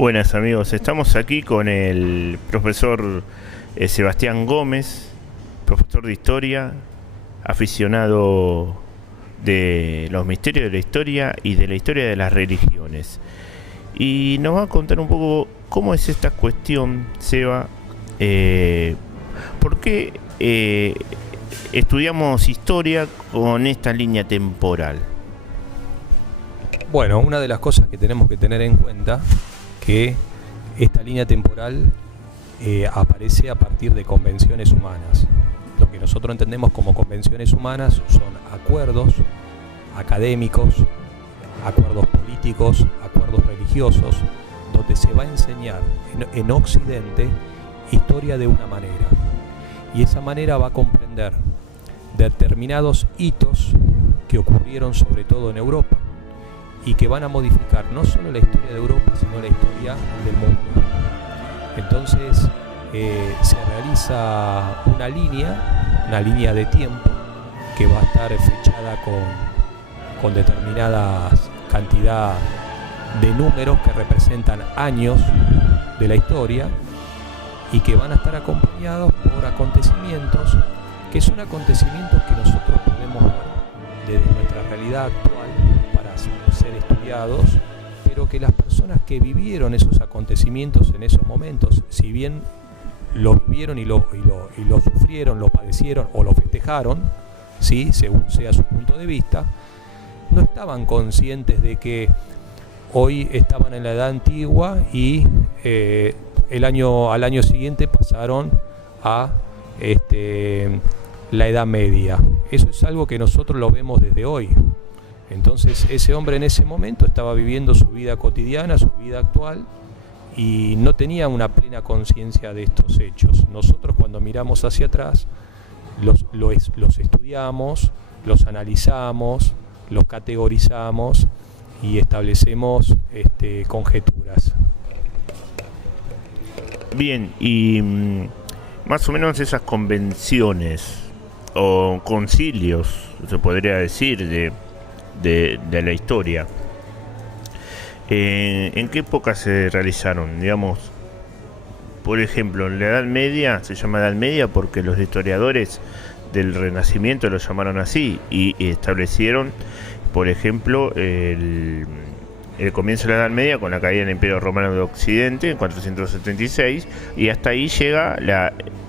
Buenas amigos, estamos aquí con el profesor Sebastián Gómez, profesor de historia, aficionado de los misterios de la historia y de la historia de las religiones. Y nos va a contar un poco cómo es esta cuestión, Seba, por qué estudiamos historia con esta línea temporal. Bueno, una de las cosas que tenemos que tener en cuenta que esta línea temporal aparece a partir de convenciones humanas. Lo que nosotros entendemos como convenciones humanas son acuerdos académicos, acuerdos políticos, acuerdos religiosos, donde se va a enseñar en Occidente historia de una manera. Y esa manera va a comprender determinados hitos que ocurrieron sobre todo en Europa, y que van a modificar no solo la historia de Europa, sino la historia del mundo. Entonces se realiza una línea de tiempo que va a estar fechada con determinadas cantidad de números que representan años de la historia y que van a estar acompañados por acontecimientos que son acontecimientos que nosotros podemos ver desde nuestra realidad actual para ser estudiados, pero que las personas que vivieron esos acontecimientos en esos momentos, si bien lo vivieron y lo sufrieron, lo padecieron o lo festejaron, ¿sí?, según sea su punto de vista, no estaban conscientes de que hoy estaban en la edad antigua y al año siguiente pasaron a la edad media. Eso es algo que nosotros lo vemos desde hoy. Entonces ese hombre en ese momento estaba viviendo su vida cotidiana, su vida actual, y no tenía una plena conciencia de estos hechos. Nosotros cuando miramos hacia atrás los estudiamos, los analizamos, los categorizamos y establecemos conjeturas. Bien, y más o menos esas convenciones o concilios, se podría decir, de la historia, ¿en qué época se realizaron? Digamos, por ejemplo, en la Edad Media se llama Edad Media porque los historiadores del Renacimiento lo llamaron así y establecieron, por ejemplo, el comienzo de la Edad Media con la caída del Imperio Romano de Occidente en 476, y hasta ahí llega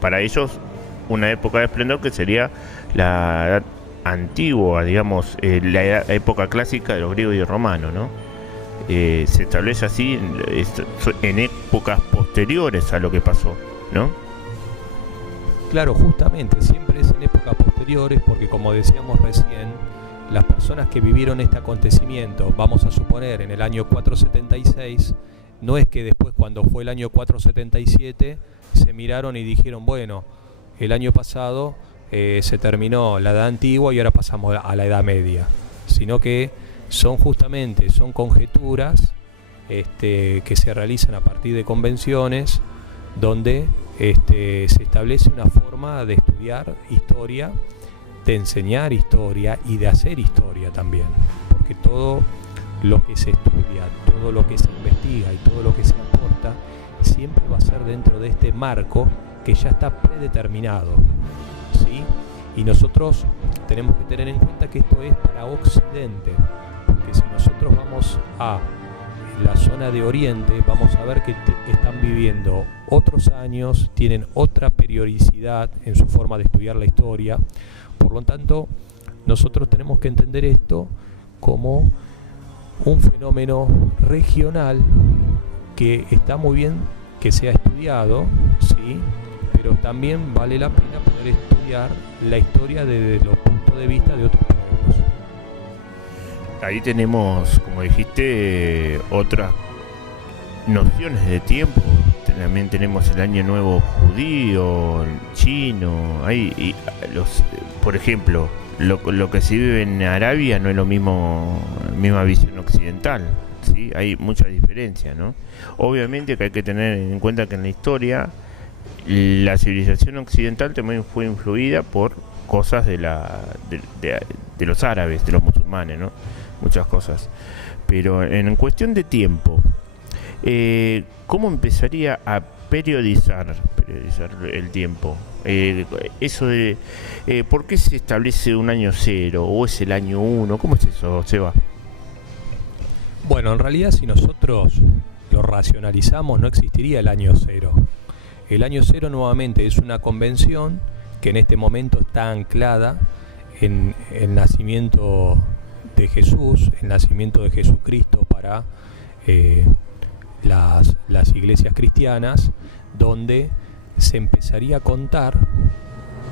para ellos una época de esplendor que sería la Edad Antigua, digamos, la época clásica de los griegos y romanos, ¿no? Se establece así en épocas posteriores a lo que pasó, ¿no? Claro, justamente, siempre es en épocas posteriores porque, como decíamos recién, las personas que vivieron este acontecimiento, vamos a suponer en el año 476, no es que después, cuando fue el año 477, se miraron y dijeron, bueno, el año pasado se terminó la edad antigua y ahora pasamos a la edad media, sino que son conjeturas que se realizan a partir de convenciones donde se establece una forma de estudiar historia, de enseñar historia y de hacer historia también, porque todo lo que se estudia, todo lo que se investiga y todo lo que se aporta siempre va a ser dentro de este marco que ya está predeterminado, ¿sí? Y nosotros tenemos que tener en cuenta que esto es para Occidente, porque si nosotros vamos a la zona de Oriente, vamos a ver que están viviendo otros años, tienen otra periodicidad en su forma de estudiar la historia. Por lo tanto, nosotros tenemos que entender esto como un fenómeno regional que está muy bien que sea estudiado, ¿sí?, pero también vale la pena poder estudiar la historia desde los puntos de vista de otros pueblos. Ahí tenemos, como dijiste, otras nociones de tiempo. También tenemos el Año Nuevo judío, chino. Por ejemplo, lo que se vive en Arabia no es lo mismo, misma visión occidental, ¿sí? Hay mucha diferencia, ¿no? Obviamente que hay que tener en cuenta que en la historia la civilización occidental también fue influida por cosas de los árabes, de los musulmanes, ¿no? Muchas cosas. Pero en cuestión de tiempo, ¿cómo empezaría a periodizar el tiempo? Eso de ¿por qué se establece un año cero o es el año uno? ¿Cómo es eso, Seba? Bueno, en realidad si nosotros lo racionalizamos no existiría el año cero. El año cero nuevamente es una convención que en este momento está anclada en el nacimiento de Jesús, el nacimiento de Jesucristo para las iglesias cristianas, donde se empezaría a contar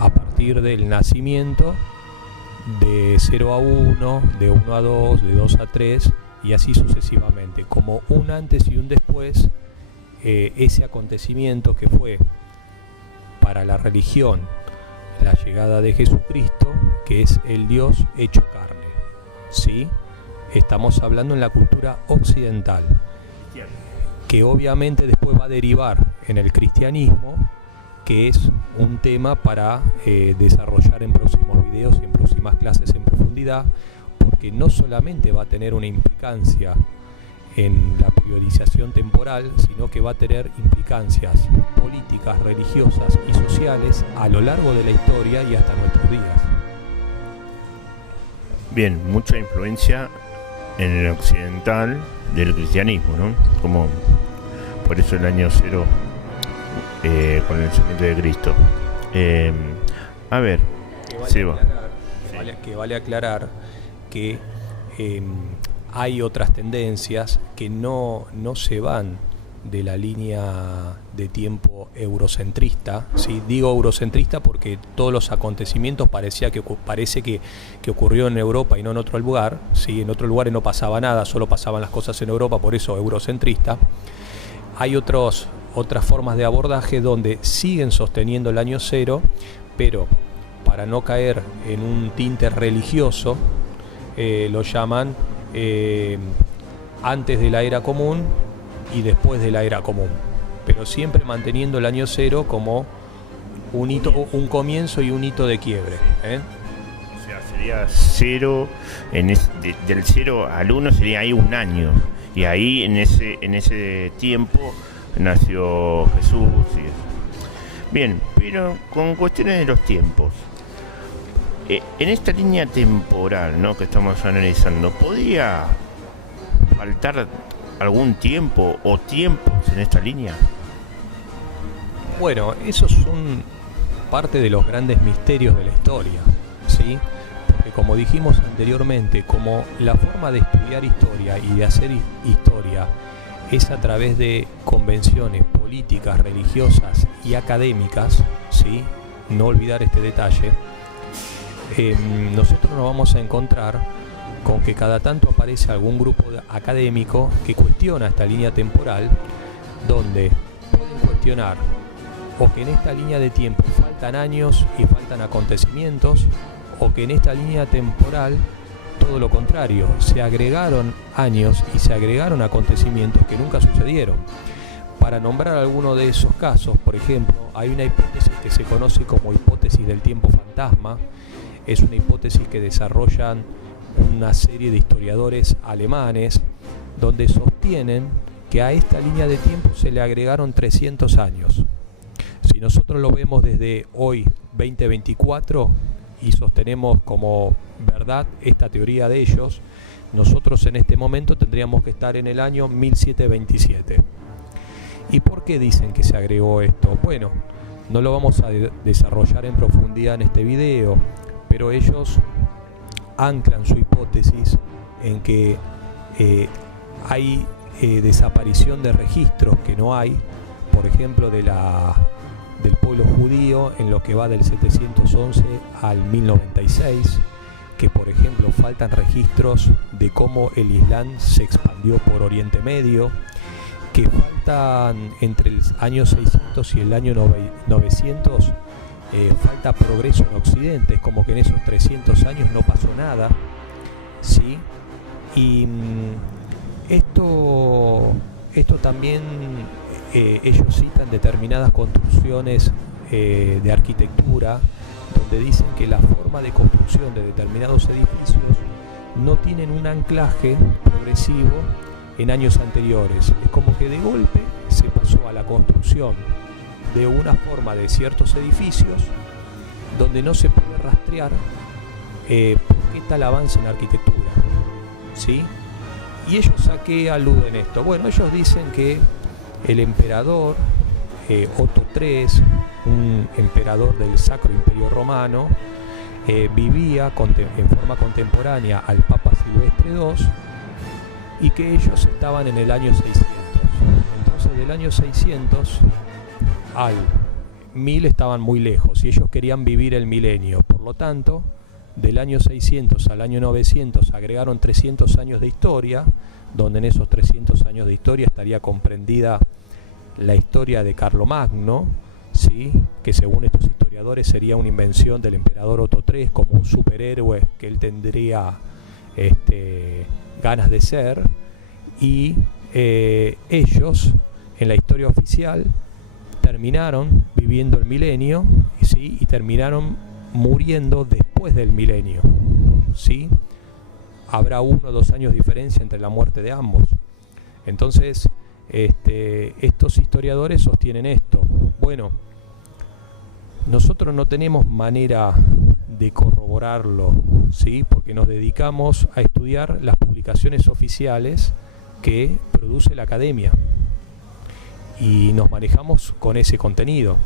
a partir del nacimiento de 0 a 1, de 1 a 2, de 2 a 3 y así sucesivamente, como un antes y un después. Ese acontecimiento que fue para la religión la llegada de Jesucristo, que es el Dios hecho carne. ¿Sí? Estamos hablando en la cultura occidental, que obviamente después va a derivar en el cristianismo, que es un tema para desarrollar en próximos videos y en próximas clases en profundidad, porque no solamente va a tener una implicancia en la periodización temporal, sino que va a tener implicancias políticas, religiosas y sociales a lo largo de la historia y hasta nuestros días. Bien, mucha influencia en el occidental del cristianismo, ¿no? Como por eso el año cero con el nacimiento de Cristo. A ver, Seba. Vale aclarar que hay otras tendencias que no se van de la línea de tiempo eurocentrista, ¿sí? Digo eurocentrista porque todos los acontecimientos parece que ocurrió en Europa y no en otro lugar, ¿sí? En otros lugares no pasaba nada, solo pasaban las cosas en Europa, por eso eurocentrista. Hay otras formas de abordaje donde siguen sosteniendo el año cero, pero para no caer en un tinte religioso, lo llaman antes de la era común y después de la era común, pero siempre manteniendo el año cero como un hito, un comienzo y un hito de quiebre, ¿eh? O sea, sería cero, del 0 al 1 sería ahí un año, y ahí en ese tiempo nació Jesús. Bien, pero con cuestiones de los tiempos, en esta línea temporal, ¿no?, que estamos analizando, ¿podría faltar algún tiempo o tiempos en esta línea? Bueno, esos son parte de los grandes misterios de la historia, ¿sí? Porque como dijimos anteriormente, como la forma de estudiar historia y de hacer historia es a través de convenciones políticas, religiosas y académicas, ¿sí? No olvidar este detalle. Nosotros nos vamos a encontrar con que cada tanto aparece algún grupo académico que cuestiona esta línea temporal, donde pueden cuestionar o que en esta línea de tiempo faltan años y faltan acontecimientos, o que en esta línea temporal todo lo contrario, se agregaron años y se agregaron acontecimientos que nunca sucedieron. Para nombrar alguno de esos casos, por ejemplo, hay una hipótesis que se conoce como hipótesis del tiempo fantasma. Es una hipótesis que desarrollan una serie de historiadores alemanes, donde sostienen que a esta línea de tiempo se le agregaron 300 años. Si nosotros lo vemos desde hoy, 2024, y sostenemos como verdad esta teoría de ellos, nosotros en este momento tendríamos que estar en el año 1727. ¿Y por qué dicen que se agregó esto? Bueno, no lo vamos a desarrollar en profundidad en este video, pero ellos anclan su hipótesis en que hay desaparición de registros que no hay, por ejemplo, del pueblo judío en lo que va del 711 al 1096, que por ejemplo faltan registros de cómo el Islam se expandió por Oriente Medio, que faltan entre el año 600 y el año 900, falta progreso en Occidente, es como que en esos 300 años no pasó nada, ¿sí? Y esto también ellos citan determinadas construcciones de arquitectura, donde dicen que la forma de construcción de determinados edificios no tienen un anclaje progresivo en años anteriores. Es como que de golpe se pasó a la construcción de una forma de ciertos edificios donde no se puede rastrear por qué tal avance en arquitectura, ¿sí? ¿Y ellos a qué aluden esto? Bueno, ellos dicen que el emperador Otto III, un emperador del Sacro Imperio Romano, vivía en forma contemporánea al Papa Silvestre II y que ellos estaban en el año 600. Entonces del año 600 al 1000 estaban muy lejos y ellos querían vivir el milenio. Por lo tanto, del año 600 al año 900 agregaron 300 años de historia, donde en esos 300 años de historia estaría comprendida la historia de Carlomagno, ¿sí? Que según estos historiadores sería una invención del emperador Otto III como un superhéroe que él tendría ganas de ser, y ellos en la historia oficial terminaron viviendo el milenio, ¿sí? Y terminaron muriendo después del milenio, ¿sí? Habrá 1 o 2 años de diferencia entre la muerte de ambos. Entonces estos historiadores sostienen esto. Bueno, nosotros no tenemos manera de corroborarlo, ¿sí? Porque nos dedicamos a estudiar las publicaciones oficiales que produce la academia y nos manejamos con ese contenido,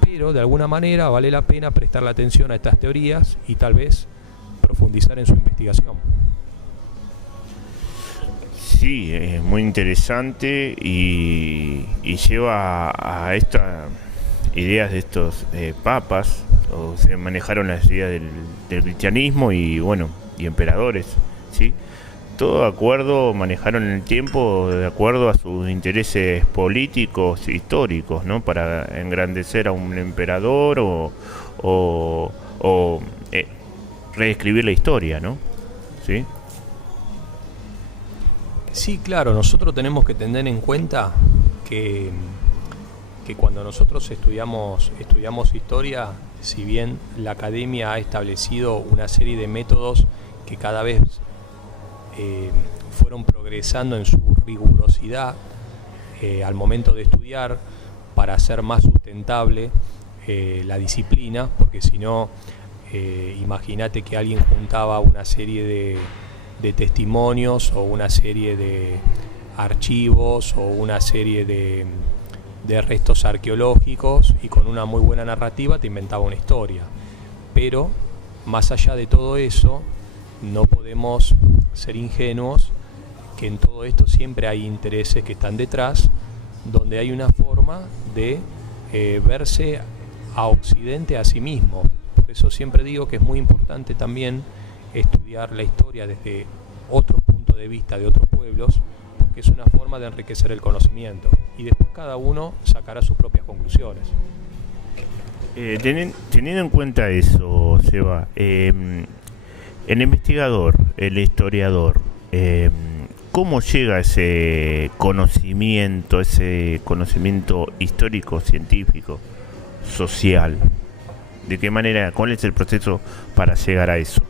pero de alguna manera vale la pena prestarle atención a estas teorías y tal vez profundizar en su investigación. Sí, es muy interesante y lleva a estas ideas de estos papas, o se manejaron las ideas del cristianismo y bueno, y emperadores, ¿sí? Todo de acuerdo, manejaron el tiempo de acuerdo a sus intereses políticos e históricos, ¿no? Para engrandecer a un emperador o reescribir la historia, ¿no? ¿Sí? Sí, claro, nosotros tenemos que tener en cuenta que cuando nosotros estudiamos historia, si bien la academia ha establecido una serie de métodos que cada vez fueron progresando en su rigurosidad al momento de estudiar para hacer más sustentable la disciplina, porque si no, imagínate que alguien juntaba una serie de testimonios o una serie de archivos o una serie de restos arqueológicos y con una muy buena narrativa te inventaba una historia. Pero más allá de todo eso, no podemos ser ingenuos, que en todo esto siempre hay intereses que están detrás, donde hay una forma de verse a Occidente a sí mismo. Por eso siempre digo que es muy importante también estudiar la historia desde otros puntos de vista de otros pueblos, porque es una forma de enriquecer el conocimiento y después cada uno sacará sus propias conclusiones. Teniendo en cuenta eso, Seba, el investigador, el historiador, ¿cómo llega ese conocimiento histórico, científico, social? ¿De qué manera? ¿Cuál es el proceso para llegar a eso?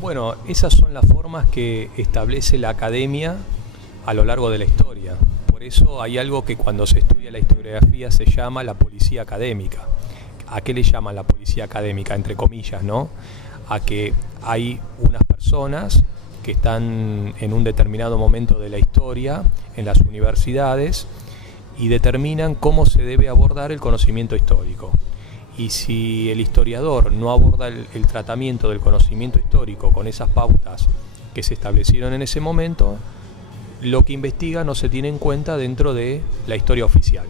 Bueno, esas son las formas que establece la academia a lo largo de la historia. Por eso hay algo que cuando se estudia la historiografía se llama la policía académica. ¿A qué le llaman la policía académica? Entre comillas, ¿no? A que hay unas personas que están en un determinado momento de la historia en las universidades y determinan cómo se debe abordar el conocimiento histórico. Y si el historiador no aborda el tratamiento del conocimiento histórico con esas pautas que se establecieron en ese momento, lo que investiga no se tiene en cuenta dentro de la historia oficial.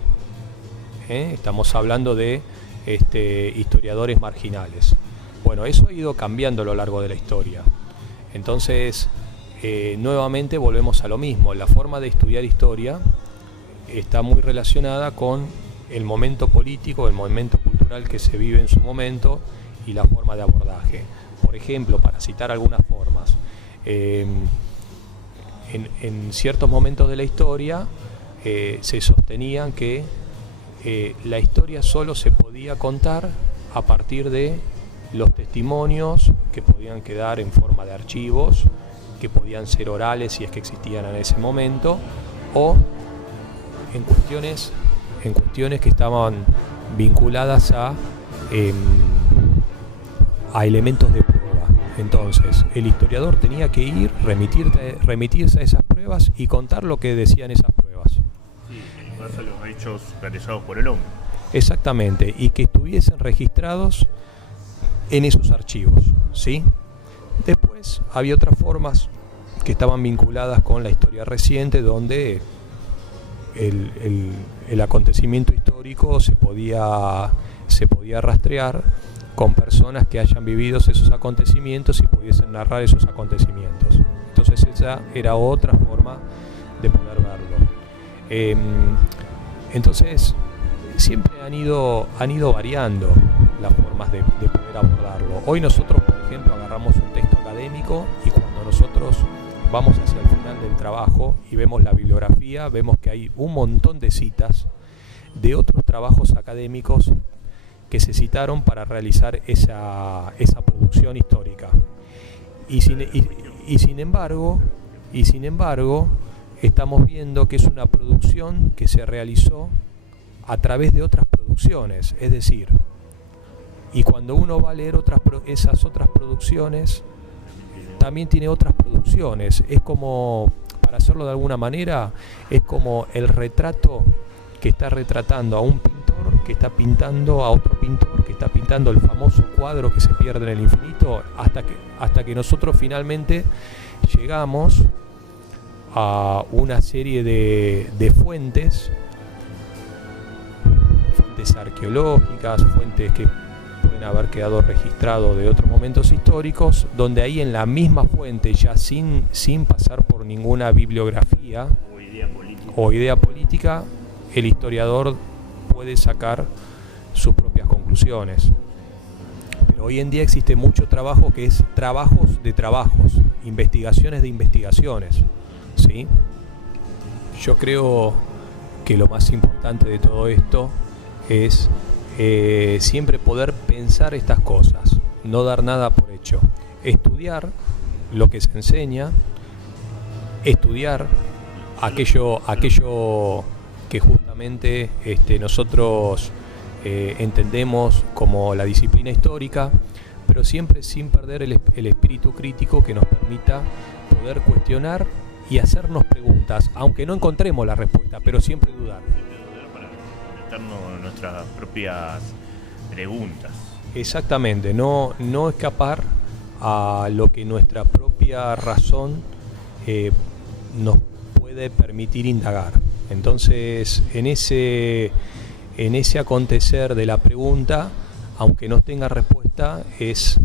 Estamos hablando de historiadores marginales. Bueno, eso ha ido cambiando a lo largo de la historia. Entonces, nuevamente volvemos a lo mismo. La forma de estudiar historia está muy relacionada con el momento político, el momento cultural que se vive en su momento y la forma de abordaje. Por ejemplo, para citar algunas formas, en ciertos momentos de la historia se sostenían que la historia solo se podía contar a partir de los testimonios que podían quedar en forma de archivos que podían ser orales si es que existían en ese momento, o en cuestiones que estaban vinculadas a elementos de prueba. Entonces, el historiador tenía que ir, remitirse a esas pruebas y contar lo que decían esas pruebas. Sí, en base a los hechos realizados por el hombre. Exactamente, y que estuviesen registrados en esos archivos, ¿sí? Después había otras formas que estaban vinculadas con la historia reciente, donde el acontecimiento histórico se podía rastrear con personas que hayan vivido esos acontecimientos y pudiesen narrar esos acontecimientos. Entonces esa era otra forma de poder verlo. Entonces siempre han ido variando las formas de poder abordarlo. Hoy nosotros, por ejemplo, agarramos un texto académico y cuando nosotros vamos hacia el final del trabajo y vemos la bibliografía, vemos que hay un montón de citas de otros trabajos académicos que se citaron para realizar esa producción histórica. Y sin embargo, estamos viendo que es una producción que se realizó a través de otras producciones, es decir, y cuando uno va a leer esas otras producciones, también tiene otras producciones. Es como, para hacerlo de alguna manera, es como el retrato que está retratando a un pintor que está pintando a otro pintor que está pintando el famoso cuadro que se pierde en el infinito, hasta que nosotros finalmente llegamos a una serie de fuentes arqueológicas, fuentes que pueden haber quedado registrados de otros momentos históricos, donde ahí en la misma fuente, ya sin pasar por ninguna bibliografía o idea política, el historiador puede sacar sus propias conclusiones. Pero hoy en día existe mucho trabajo que es trabajos de trabajos, investigaciones de investigaciones, ¿sí? Yo creo que lo más importante de todo esto es siempre poder pensar estas cosas, no dar nada por hecho, estudiar lo que se enseña, estudiar aquello que justamente nosotros entendemos como la disciplina histórica, pero siempre sin perder el espíritu crítico que nos permita poder cuestionar y hacernos preguntas, aunque no encontremos la respuesta, pero siempre dudar. Para nuestras propias preguntas. Exactamente, no escapar a lo que nuestra propia razón nos puede permitir indagar. Entonces, en ese acontecer de la pregunta, aunque no tenga respuesta, es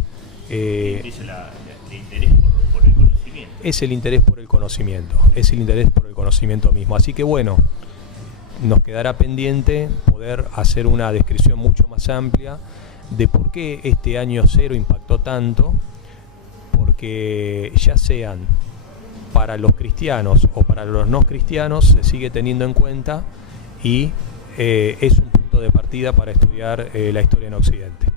el interés por el conocimiento. Es el interés por el conocimiento, es el interés por el conocimiento mismo. Así que bueno, nos quedará pendiente poder hacer una descripción mucho más amplia de por qué este año cero impactó tanto, porque ya sean para los cristianos o para los no cristianos se sigue teniendo en cuenta y es un punto de partida para estudiar la historia en Occidente.